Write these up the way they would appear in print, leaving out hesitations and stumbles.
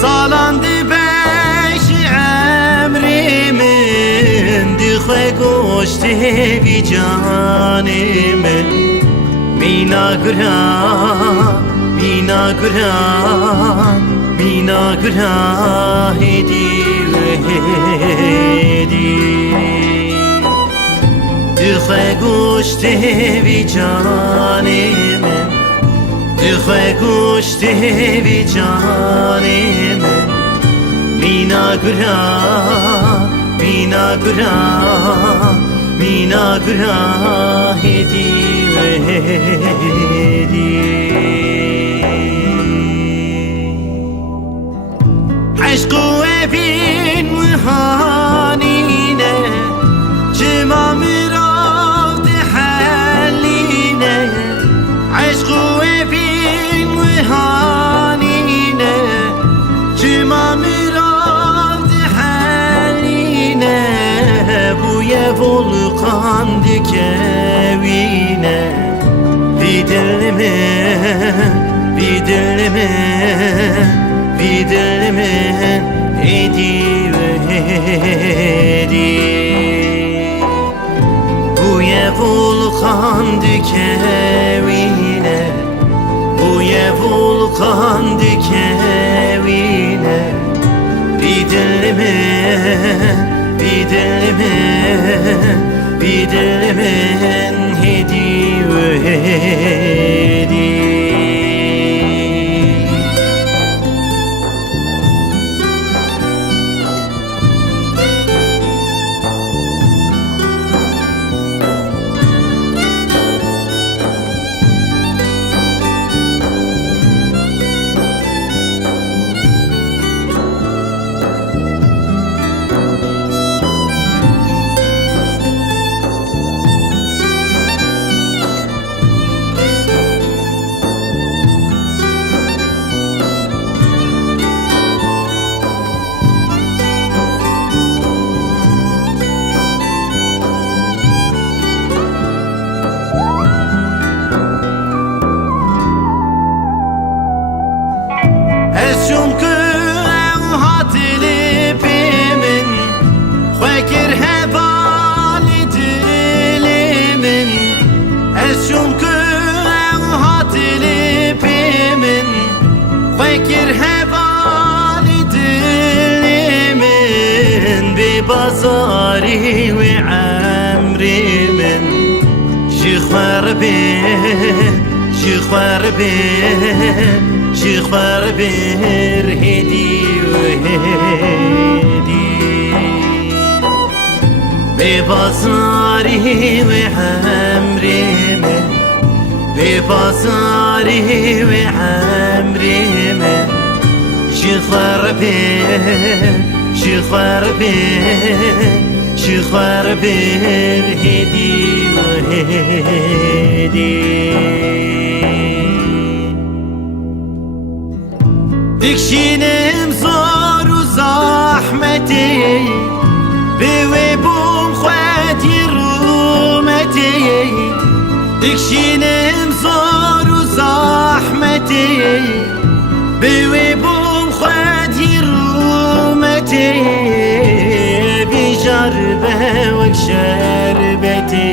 Salandı beş emrimin Dixwe goşte vi canimin Bina günah hedi Dixwe goşte vi canimin Dixwe goşte vi canimin Bina günah hedi Aşkı evin mühanine Cima müravd haline Aşkı evin mühanine Cima müravd haline Bu ye volkan dikevine Vidilimin hedi Bu ye volkan dikevine Bu ye volkan dikevine Vidilimin hedi بازاري وعمري من شخوار بير هدي وهدي ببازاري وعمري من ببازاري وعمري من شخوار بير هدي وهدي دكشينم زار وزحمتي بويبوم خواتي رومتي دكشينم زار وزحمتي بويبوم خواتي رومتي بجربة وكشربتي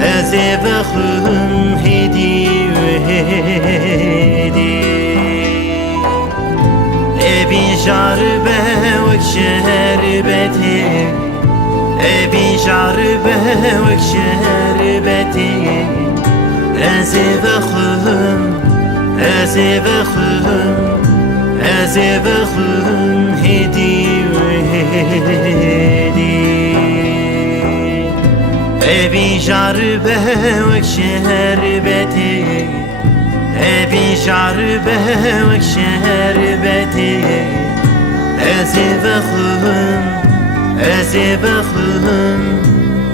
أزيب أخهم هدي وهدي أبي جربة وكشربتي أبي جربة وكشربتي أزيب أخهم هدي وهدي أبي جربة وكشربتي أبي جربة وكشربتي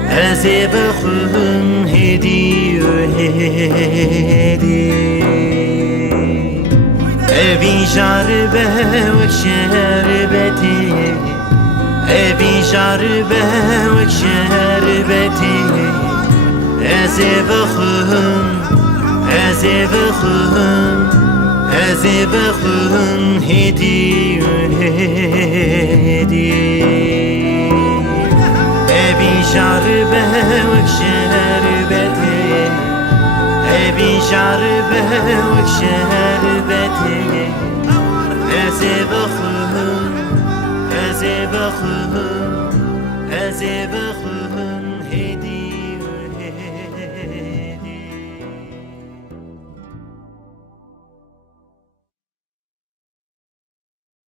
أزيب أخهم هدي وهدي أبي جربة وكشربتي أبي جربة وكشربتي أزيب أخهم بخون هدی هدی ابی شربه و شربته ابی شربه و شربته بخون بخون